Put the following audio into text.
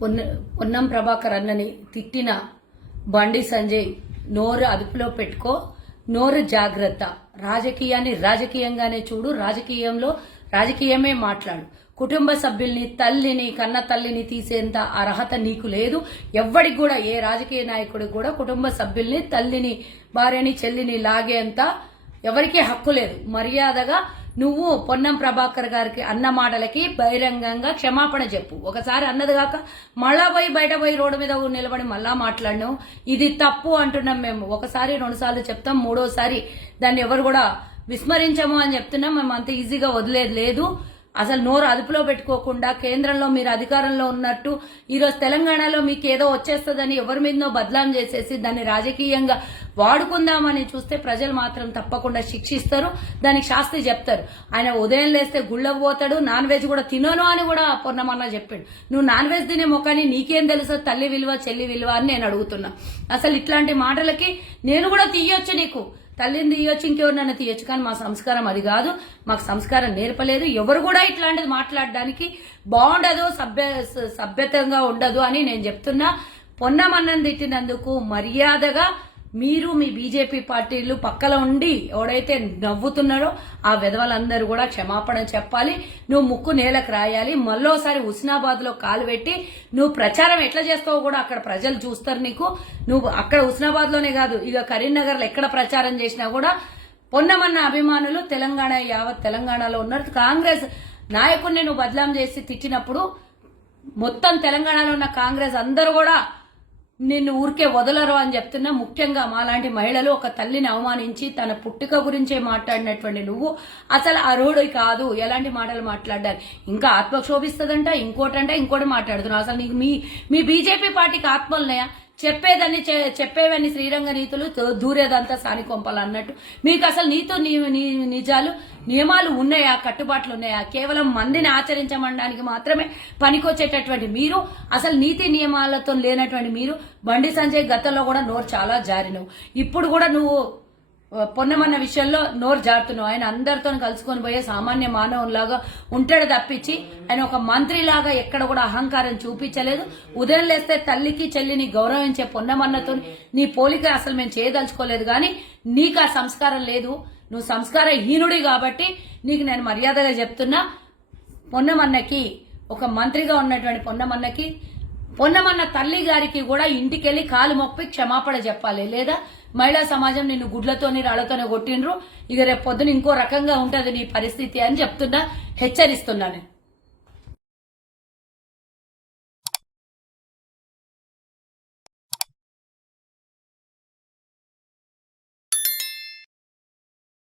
పొన్నం ప్రభాకర్ అన్నని తిట్టిన బండి సంజయ్ నోరు అదుపులో పెట్టుకో, నోరు జాగ్రత్త. రాజకీయాన్ని రాజకీయంగానే చూడు, రాజకీయమే మాట్లాడు. కుటుంబ సభ్యుల్ని, తల్లిని, కన్న తల్లిని తీసేంత అర్హత నీకు లేదు. ఎవ్వడికి కూడా, ఏ రాజకీయ నాయకుడికి కూడా కుటుంబ సభ్యుల్ని, తల్లిని, భార్యని, చెల్లిని లాగేంత ఎవరికీ హక్కు లేదు. మర్యాదగా నువ్వు పొన్నం ప్రభాకర్ గారికి అన్న మాటలకి బహిరంగంగా క్షమాపణ చెప్పు. ఒకసారి అన్నది కాక మళ్ళా బయట పోయి రోడ్డు మీద నిలబడి మళ్ళా మాట్లాడినావు. ఇది తప్పు అంటున్నాం మేము. ఒకసారి 2 సార్లు చెప్తాం, 3వసారి దాన్ని ఎవరు కూడా విస్మరించము అని చెప్తున్నాం. మేము అంత ఈజీగా వదిలేదు లేదు. అసలు నోరు అదుపులో పెట్టుకోకుండా కేంద్రంలో మీరు అధికారంలో ఉన్నట్టు ఈరోజు తెలంగాణలో మీకు ఏదో వచ్చేస్తుందని ఎవరి మీదనో బదలాం చేసేసి దాన్ని రాజకీయంగా వాడుకుందామని చూస్తే ప్రజలు మాత్రం తప్పకుండా శిక్షిస్తారు, దానికి శాస్తి చెప్తారు. ఆయన ఉదయం లేస్తే గుళ్ళకు పోతాడు, నాన్ వెజ్ కూడా తినను అని కూడా పొన్నమన్నా చెప్పాడు. నువ్వు నాన్ వెజ్ తినే మొక్కని నీకేం తెలుసు తల్లి విలువ, చెల్లి విలువ అని నేను అడుగుతున్నా. అసలు ఇట్లాంటి మాటలకి నేను కూడా తీయొచ్చు, నీకు తల్లిని తీయొచ్చు, ఇంకెవరినైనా తీయొచ్చు, కానీ మా సంస్కారం అది కాదు. మాకు సంస్కారం నేర్పలేదు. ఎవరు కూడా ఇట్లాంటిది మాట్లాడడానికి బాగుండదు, సభ్యతంగా ఉండదు అని నేను చెప్తున్నా. పొన్నమన్నని తిట్టినందుకు మర్యాదగా మీరు మీ బీజేపీ పార్టీలు పక్కల ఉండి ఎవడైతే నవ్వుతున్నారో ఆ విధవలందరూ కూడా క్షమాపణ చెప్పాలి. నువ్వు ముక్కు నేలకు రాయాలి. మళ్ళోసారి హుస్నాబాద్ లో కాలు పెట్టి నువ్వు ప్రచారం ఎట్లా చేస్తావో కూడా అక్కడ ప్రజలు చూస్తారు నీకు. నువ్వు అక్కడ హుస్నాబాద్ లోనే కాదు, ఇక కరీంనగర్ లో ఎక్కడ ప్రచారం చేసినా కూడా పొన్నమన్న అభిమానులు యావత్ తెలంగాణలో ఉన్నారు. కాంగ్రెస్ నాయకుడిని నువ్వు బదలాం చేసి తిట్టినప్పుడు మొత్తం తెలంగాణలో ఉన్న కాంగ్రెస్ అందరూ కూడా నిన్ను ఊరికే వదలరు అని చెప్తున్నా. ముఖ్యంగా మాలాంటి మహిళలు ఒక తల్లిని అవమానించి తన పుట్టుక గురించే మాట్లాడినటువంటి నువ్వు అసలు అర్హుడు కాదు ఎలాంటి మాటలు మాట్లాడాలి. ఇంకా ఆత్మ క్షోభిస్తుందంట, ఇంకోటి మాట్లాడుతున్నావు. అసలు నీకు మీ బీజేపీ పార్టీకి ఆత్మలున్నాయా? చెప్పేవన్నీ శ్రీరంగ నీతులు, దూరేదంతా సానికొంపలు అన్నట్టు మీకు అసలు నిజాలు నియమాలు ఉన్నాయా, కట్టుబాట్లు ఉన్నాయా? కేవలం మందిని ఆచరించమనడానికి మాత్రమే పనికొచ్చేటటువంటి మీరు, అసలు నీతి నియమాలతో లేనటువంటి మీరు. బండి సంజయ్ గతంలో కూడా నోరు చాలా జారినవు, ఇప్పుడు కూడా నువ్వు పొన్నమన్న విషయంలో నోరు జారుతున్నావు. ఆయన అందరితో కలుసుకొని పోయే సామాన్య మానవులాగా ఉంటాడు తప్పించి ఆయన ఒక మంత్రిలాగా ఎక్కడ కూడా అహంకారం చూపించలేదు. ఉదయం లేస్తే తల్లికి చెల్లిని గౌరవించే పొన్నమన్నతో నీ పోలిక అసలు మేము చేయదలుచుకోలేదు. కానీ నీకు ఆ సంస్కారం లేదు, నువ్వు సంస్కార హీనుడి కాబట్టి నీకు నేను మర్యాదగా చెప్తున్నా. పొన్నమన్నకి, ఒక మంత్రిగా ఉన్నటువంటి పొన్నమన్న తల్లి గారికి కూడా ఇంటికెళ్లి కాలు మొప్పి క్షమాపణ చెప్పాలి. లేదా మహిళా సమాజం నిన్ను గుడ్లతోని రాళ్లతోనే కొట్టిండ్రు, ఇక రేపు పొద్దున ఇంకో రకంగా ఉంటది నీ పరిస్థితి అని చెప్తున్నా, హెచ్చరిస్తున్నాను.